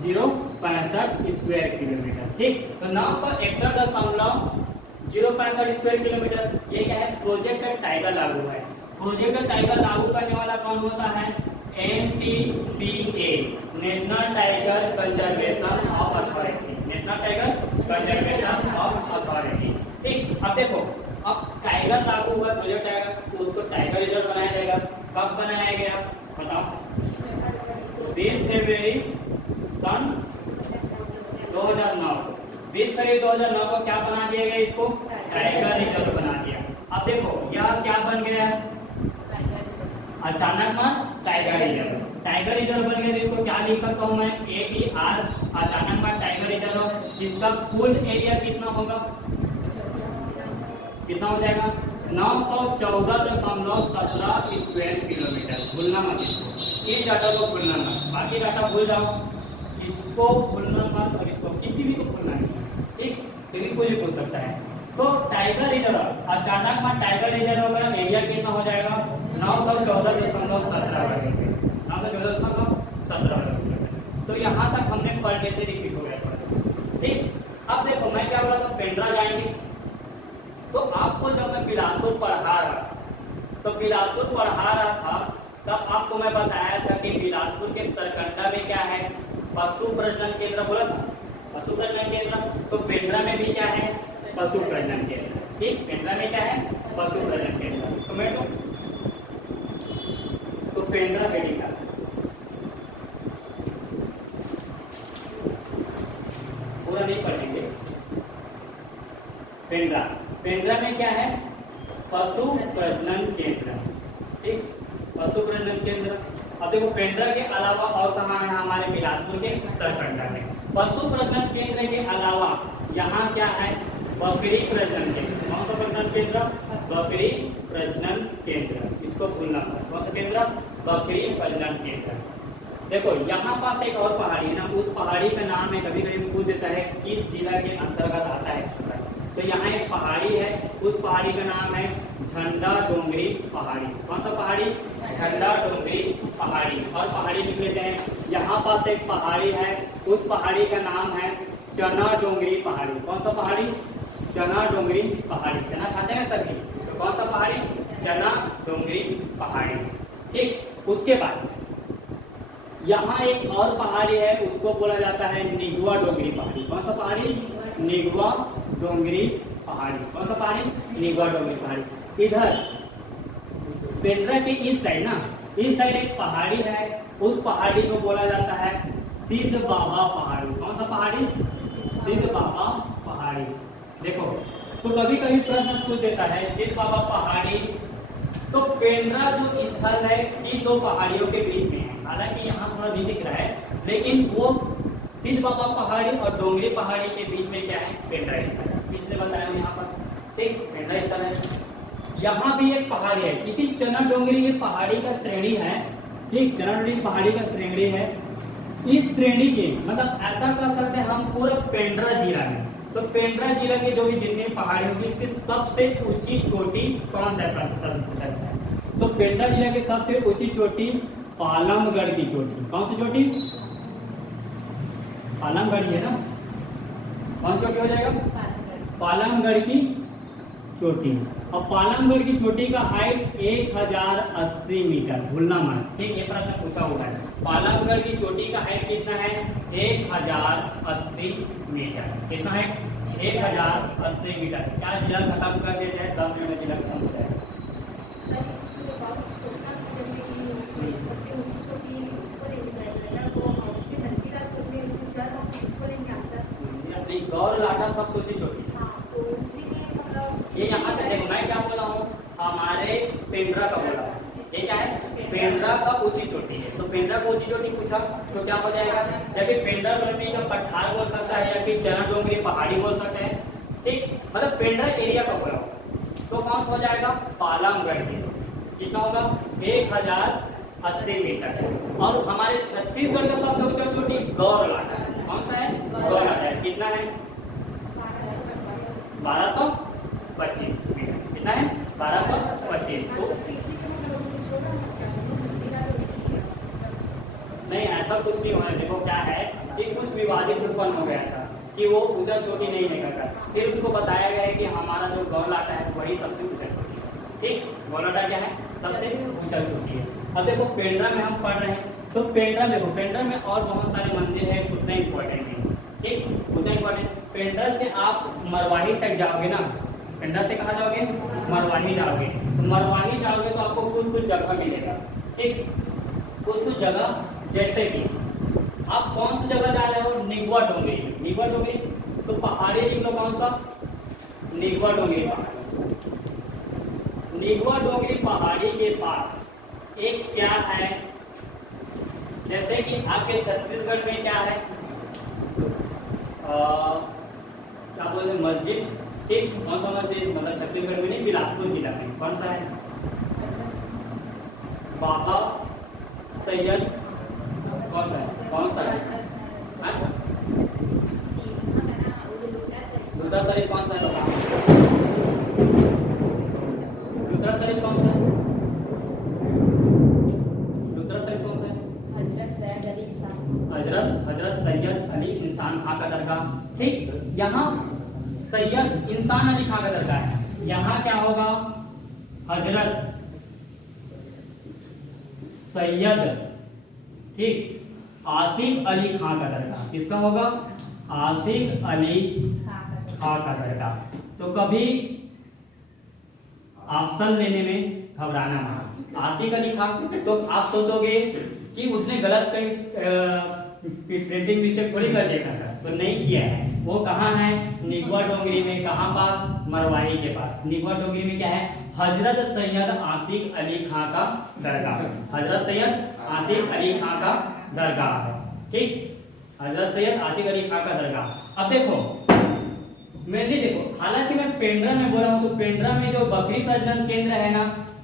065 स्क्वायर किलोमीटर, ठीक। तो 961.065 स्क्वायर किलोमीटर ये क्या है, प्रोजेक्ट टाइगर लागू है। प्रोजेक्ट टाइगर लागू करने वाला कौन होता है, NTPA, national tiger conservation of authority, national tiger conservation of authority, ठीक। अब देखो अब टाइगर लागू हुआ, प्रोजेक्ट टाइगर, तो उसको टाइगर रिजर्व बनाया जाएगा। कब बनाया गया बताओ, 20 फरवरी सन 2009 को, 20 फरवरी 2009 को क्या बना दिया गया, इसको टाइगर रिजर्व बना दिया। अब देखो यह क्या बन गया, अचानक मार टाइगर रिजर्व, टाइगर रिजर्व बन गया। तो इसको क्या लिख सकता हूँ मैं, ATR, अचानक मार टाइगर रिजर्व। इसका कुल एरिया कितना होगा, कितना हो जाएगा, 914.17 स्क्वायर किलोमीटर। भूलना मत इसको, इस डाटा को भूलना मत, बाकी डाटा भूल जाओ, इसको भूलना मत और इसको किसी भी को भूलना नहीं, ठीक। लेकिन कोई भी पूछ सकता है। तो टाइगर रिजर्व, अचानक मार टाइगर रिजर्व का एरिया कितना हो जाएगा, 914.17 किलोमीटर। तो यहाँ तक हमने पढ़ लेते, रिपीट हो गया, ठीक। अब देखो मैं क्या बोला था, पेंड्रा जाएंगे। तो आपको जब मैं बिलासपुर पढ़ा रहा था तब आपको मैं बताया था कि बिलासपुर के सरकंडा में क्या है, पशु प्रजनन केंद्र बोला था, पशु प्रजनन केंद्र। तो पेंड्रा में भी क्या है, पशु प्रजनन केंद्र, ठीक। पेंड्रा में क्या है, पशु प्रजनन केंद्र। इसको मैं तो पेंड्रा मेडिकल, पूरा नहीं पढ़ेंगे। पेंड्रा, पेंड्रा में क्या है, पशु प्रजनन केंद्र, ठीक, पशु प्रजनन केंद्र। अब देखो पेंड्रा के अलावा और कहाँ है, हमारे बिलासपुर के सरकंडा में। पशु प्रजनन केंद्र के अलावा यहाँ क्या है, बकरी प्रजनन केंद्र। कौन सा प्रजनन केंद्र, बकरी प्रजनन केंद्र, इसको भूलना मत। कौन सा केंद्र, बकरी प्रजनन केंद्र। देखो यहाँ पास एक और पहाड़ी है ना, उस पहाड़ी का नाम है, कभी कभी पूछ देता है किस जिला के अंतर्गत आता है। तो यहाँ एक पहाड़ी है, उस पहाड़ी का नाम है झंडा डोंगरी पहाड़ी। कौन सा पहाड़ी, झंडा डोंगरी पहाड़ी। और पहाड़ी लिख लेते हैं, यहाँ पास एक पहाड़ी है, उस पहाड़ी का नाम है चना डोंगरी पहाड़ी। कौन सा पहाड़ी? चना डोंगरी पहाड़ी। चना खाते हैं सभी, तो कौन सा पहाड़ी? चना डोंगरी पहाड़ी। ठीक, उसके बाद यहाँ एक और पहाड़ी है, उसको बोला जाता है निगवा डोंगरी पहाड़ी। कौन सा पहाड़ी? निगवा डोंगरी पहाड़ी। कौन सा पहाड़ी? निगवा डोंगरी पहाड़ी। इधर पेंड्रा के इस साइड ना, इस साइड एक पहाड़ी है, उस पहाड़ी को बोला जाता है सिद्ध बाबा पहाड़ी। कौन सा पहाड़ी? सिद्ध बाबा पहाड़ी। देखो, तो कभी कभी प्रश्न पूछ देता है सिद्ध बाबा पहाड़ी, तो पेंड्रा जो स्थल है कि दो पहाड़ियों के बीच में है, हालांकि यहाँ थोड़ा नहीं दिख रहा है, लेकिन वो सिद्ध बाबा पहाड़ी और डोंगरी पहाड़ी के बीच में क्या है? पेंड्रा स्थल है। इसलिए बताया हूँ यहाँ पर, ठीक, पेंड्रा स्थल है। यहाँ भी एक पहाड़ी है, इसी चना डोंगरी की पहाड़ी का श्रेणी है, ठीक, चना डोंगरी पहाड़ी का श्रेणी है। इस श्रेणी के मतलब ऐसा कर सकते हैं हम पूरा पेंड्रा जिला में, तो पेंड्रा जिला के जो भी जितनी पहाड़ी होगी इसकी सबसे ऊंची चोटी कौन सा है? तो पेंड्रा जिला की सबसे ऊंची चोटी पालमगढ़ की चोटी। कौन सी चोटी? पालमगढ़ है ना, कौन चोटी हो जाएगा? पालमगढ़ की चोटी। और पालमगढ़ की चोटी का हाइट 1080 मीटर, भूलना मत, ठीक, ये प्रश्न पूछा हुआ है। पालमगढ़ की चोटी का हाइट कितना है? 1080 मीटर। कितना है? 1080 मीटर। क्या जिला खत्म कर दिया जाए? 10 मिनट जिला खत्म हो जाए। गौर लाटा सब ऊंची चोटी। ये यहाँ पे देखो, मैं क्या बोला हूँ, हमारे पेंड्रा का बोला, ये क्या है? पेंड्रा का ऊंची चोटी है। तो पेंड्रा को ऊंची चोटी पूछा तो क्या हो जाएगा? या फिर पेंड्रा डोंगरी का पठार बोल सकता है, या फिर चना डोंगरी पहाड़ी बोल सकते हैं, ठीक, मतलब पेंड्रा एरिया का बोला तो कौन सा हो जाएगा? पालमगढ़ की चोटी। कितना होगा? 1080 मीटर। और हमारे छत्तीसगढ़ का सबसे ऊंचा चोटी गौर लाटा है। कौन सा है? गौर लाटा है। कितना है? 1225 मीटर। कितना है? 1225। नहीं, ऐसा कुछ नहीं हुआ। देखो क्या है कि कुछ विवादित उत्पन्न हो गया था कि वो ऊंचा चोटी नहीं निकलता, फिर उसको बताया गया है कि हमारा जो गौर लाटा है वही सबसे ऊंचा चोटी है, ठीक, गौर लाटा क्या है? सबसे ऊंचा चोटी है। अब देखो पेंड्रा में हम पढ़ रहे हैं, तो पेंड्रा देखो, पेंड्रा में और बहुत सारे मंदिर है, उतना इंपॉर्टेंट है, ठीक, उतना इंपॉर्टेंट। पेंड्रा से आप मरवाही साइड जाओगे ना, पेंड्रा से कहाँ जाओगे? मरवाही जाओगे। तो मरवाही जाओगे तो आपको कुछ कुछ जगह मिलेगा, ठीक, कुछ कुछ जगह, जैसे कि आप कौन सी जगह जा रहे हो? निगवा डोंगरी। निगवा डोंगरी, तो पहाड़ी लिख लो, कौन सा? निगवा डोंगरी पहाड़ी। निगवा डोंगरी पहाड़ी के पास एक क्या है, जैसे कि आपके छत्तीसगढ़ में क्या है, क्या बोलते हैं, मस्जिद, ठीक, कौन सा मस्जिद? मतलब छत्तीसगढ़ में नहीं, बिलासपुर जिला में कौन सा है? बाबा सैयद, कौन सा है? कौन सा है? लुत्रा शरीफ कौन सा है? लुत्रा शरीफ कौन सा है? लुत्रा शरीफ कौन सा है? हजरत सैयद अली इंसान खां का दरगाह, ठीक, यहाँ सैयद इंसान अली खां का दरगाह है। यहाँ क्या होगा? हजरत सैयद, ठीक, आसिफ अली खां का दरगाह। किसका होगा? आसिफ अली खां का दरगाह। तो कभी ऑप्शन लेने में घबराना मत। आसिफ अली खां, तो आप सोचोगे कि उसने गलत कहीं प्रिंटिंग मिस्टेक थोड़ी कर दिया था, तो नहीं किया है। वो कहाँ है? निगवा डोंगरी में। कहाँ पास? मरवाही के पास। निगवा डोंगरी में क्या है? हजरत सैयद आसिफ अली खां का दरगाह। हजरत सैयद आसिफ अली खां का दरगाह है, ठीक, हजरत सैयद आसिफ अली खां का दरगाह। अब देखो मेनली देखो, हालांकि मैं पेंड्रा में बोला हूँ, तो पेंड्रा में जो बकरी प्रजनन केंद्र है ना,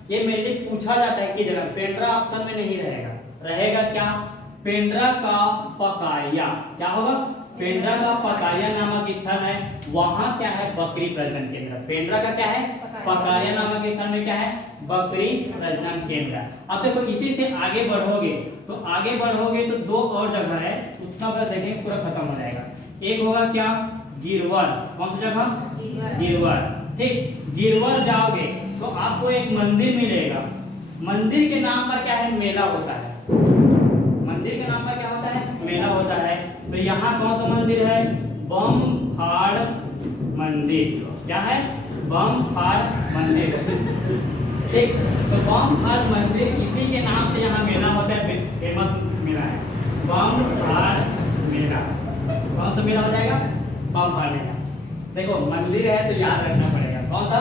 ये मेनली पूछा जाता है कि जगह पेंड्रा ऑप्शन में नहीं रहेगा। रहेगा क्या? पेंड्रा का पकारिया। क्या होगा? पेंड्रा का पकारिया नामक स्थल है, वहाँ क्या है? बकरी प्रजनन केंद्र। पेंड्रा का क्या है? पकारिया नामक स्थल में क्या है? बकरी प्रजनन केंद्र। अब देखो इसी से आगे बढ़ोगे तो दो और जगह है, उसका अगर देखें पूरा खत्म हो जाएगा। एक होगा क्या, गिरवर। कौन सी जगह, गिरवर। ठीक, गिरवर जाओगे तो आपको एक मंदिर मिलेगा। मंदिर के नाम पर क्या है, मेला होता है। मंदिर के नाम पर क्या होता है, मेला होता है। तो यहाँ कौन सा मंदिर है, बमफाड़ मंदिर। क्या है, बमफाड़ मंदिर। ठीक, तो बमफाड़ मंदिर इसी के नाम से यहाँ मेला होता है, फेमस मेला है बमफाड़ मेला। कौन सा मेला हो जाएगा, बमफाड़ मेला। देखो मंदिर है तो याद रखना पड़ेगा, कौन सा,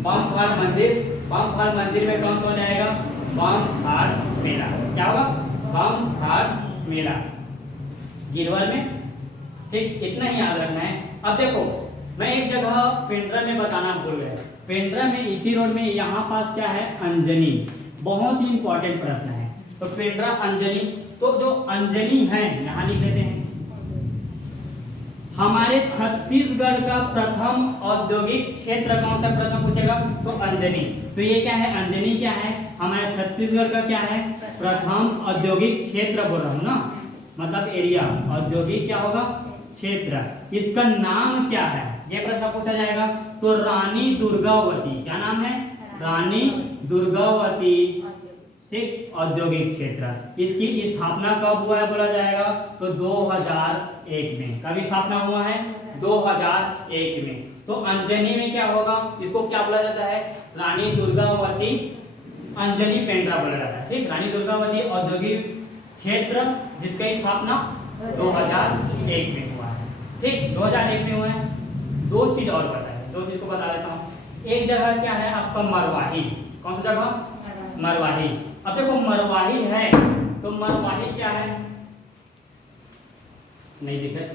बमफाड़ मंदिर। बमफाड़ मंदिर में कौन सा हो जाएगा, बमफाड़ मेला। क्या होगा, बमफाड़ मेला, गिरवर में। ठीक, इतना ही याद रखना है। अब देखो मैं एक जगह पेंड्रा में बताना भूल गया। पेंड्रा में इसी रोड में यहाँ पास क्या है, अंजनी। बहुत ही इंपॉर्टेंट प्रश्न है। तो पेंड्रा अंजनी, तो जो अंजनी है यहाँ लिख लेते हैं। हमारे छत्तीसगढ़ का प्रथम औद्योगिक क्षेत्र कौन सा, प्रश्न पूछेगा तो अंजनी। तो ये क्या है, अंजनी क्या है, हमारे छत्तीसगढ़ का क्या है, प्रथम औद्योगिक क्षेत्र बोल रहा हूँ ना, मतलब एरिया। औद्योगिक क्या होगा, क्षेत्र। इसका नाम क्या है, ये प्रश्न पूछा जाएगा। तो रानी दुर्गावती, क्या नाम है, रानी दुर्गावती। ठीक, औद्योगिक क्षेत्र। इसकी स्थापना कब हुआ है बोला जाएगा, तो 2001 में। कभी स्थापना हुआ है, 2001 में। तो अंजनी में क्या होगा, इसको क्या बोला जाता है, रानी दुर्गावती अंजनी पेंड्रा बोला जाता है। ठीक, रानी दुर्गावती औद्योगिक क्षेत्र जिसकी स्थापना 2001 में हुआ है। ठीक, 2001 में हुआ है। दो चीज और पता है, दो चीज को बता देता हूँ। एक जगह क्या है आपका, मरवाही। कौन सी जगह, मरवाही। अब देखो मरवाही है तो मरवाही क्या है, नहीं दिख रहा है,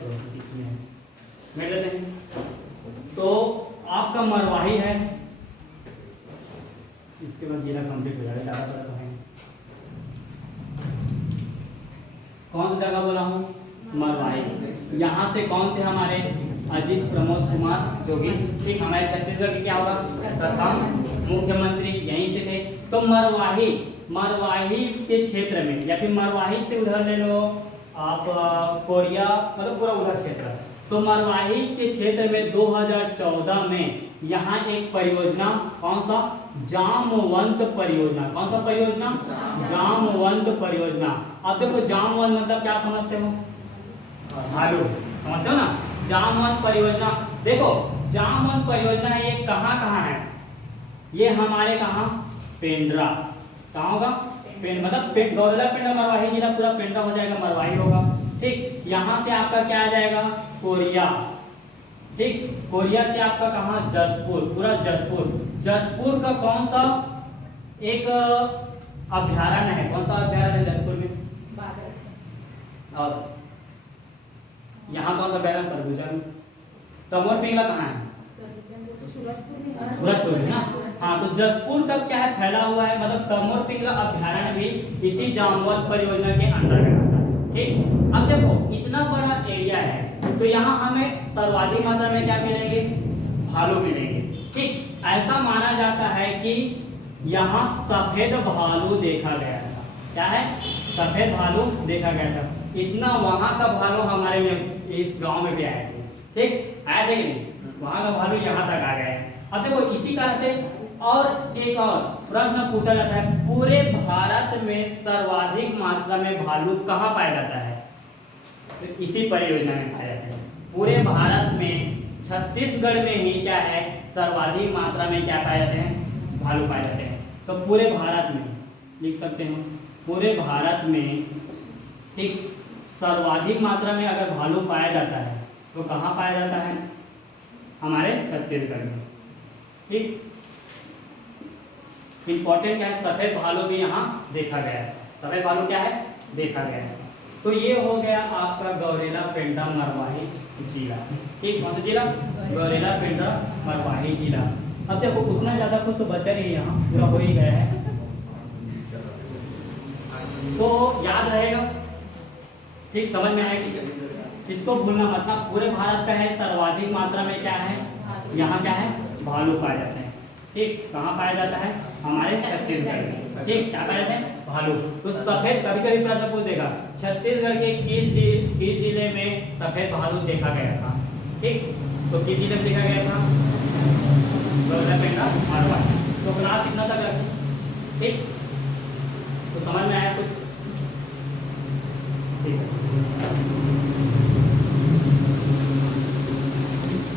मिल लेते हैं। तो आपका मरवाही है, इसके बाद जिला कंप्लीट हो जाएगा, ज्यादा पता है। कौन सी जगह बोला हूँ, मरवाही। यहाँ से कौन थे हमारे, अजित प्रमोद कुमार जोगी। ठीक, हमारे छत्तीसगढ़ के क्या होगा, प्रथम मुख्यमंत्री यहीं से थे। तो मरवाही, मरवाही के क्षेत्र में, या फिर मरवाही से उधर ले लो आप, कोरिया, मतलब पूरा उधर क्षेत्र। तो मरवाही के क्षेत्र में 2014 में यहाँ एक परियोजना, कौन सा, जामवंत परियोजना। कौन सा परियोजना, जामवंत परियोजना। अब देखो जामवंत मतलब क्या समझते हो, भालू, समझते हो ना, जामवंत परियोजना। देखो जामवंत परियोजना ये कहाँ कहाँ है, ये हमारे कहाँ, पेंड्रा। कहाँ होगा, मतलब गौरेला पेंड्रा मरवाही जिला पूरा पेंड्रा हो जाएगा, मरवाही होगा। ठीक, यहाँ से आपका क्या आ जाएगा, कोरिया। ठीक, कोरिया से आपका कहाँ, जसपुर, पूरा जसपुर। जसपुर का कौन सा एक अभ्यारण्य है, कौन सा अभ्यारण्य है जसपुर में, और यहाँ कौन सा अभ्यारण्य, सरगुजा में। तमोर पिंगला कहाँ है, सूरजपुर में ना। हाँ, तो जसपुर तक क्या है, फैला हुआ है, मतलब तमोर पिंगला अभ्यारण्य भी इसी जामवंत परियोजना के अंतर्गत आता है। ठीक, अब देखो इतना बड़ा एरिया है, तो यहाँ हमें सर्वाधिक मात्रा में क्या मिलेंगे, भालू मिलेंगे। ठीक, ऐसा माना जाता है कि यहाँ सफेद भालू देखा गया था। क्या है, सफेद भालू देखा गया था। इतना वहाँ का भालू हमारे इस गांव में भी आए थे। ठीक, आए थे कि नहीं, वहाँ का भालू यहाँ तक आ गया है। अब देखो इसी कारण से और एक और प्रश्न पूछा जाता है, पूरे भारत में सर्वाधिक मात्रा में भालू कहाँ पाया जाता है, तो इसी परियोजना में पाया जाता है। पूरे भारत में छत्तीसगढ़ में ही क्या है, सर्वाधिक मात्रा में क्या पाए जाते हैं, भालू पाए जाते हैं। तो पूरे भारत में लिख सकते हैं, पूरे भारत में ठीक सर्वाधिक मात्रा में अगर भालू पाया जाता है तो कहाँ पाया जाता है, हमारे छत्तीसगढ़ में। ठीक, इंपॉर्टेंट क्या है, सफेद भालू भी यहाँ देखा गया है। सफेद भालू क्या है, देखा गया है। तो ये हो गया आपका गौरेला पेंड्रा मरवाही जिला। ठीक, कौन सा जिला, गौरेला पेंड्रा मरवाही जिला। अब देखो उतना ज्यादा कुछ तो बचा नहीं, यहाँ पूरा हो ही गया है, तो याद रहेगा। ठीक, समझ में आएगी, इसको भूलना मत ना। पूरे भारत का है, सर्वाधिक मात्रा में क्या है, यहाँ क्या है, भालू पाए जाते हैं। ठीक, कहाँ पाया जाता है, हमारे छत्तीसगढ़ में। ठीक, क्या पाए थे? भालू। तो सफेद, कभी कभी प्रश्न पूछेगा छत्तीसगढ़ के किस जिले में सफेद भालू देखा गया था? ठीक, तो किस जिले में देखा गया था? मारवाड़। तो क्लास इतना तक रखें। ठीक, तो समझ में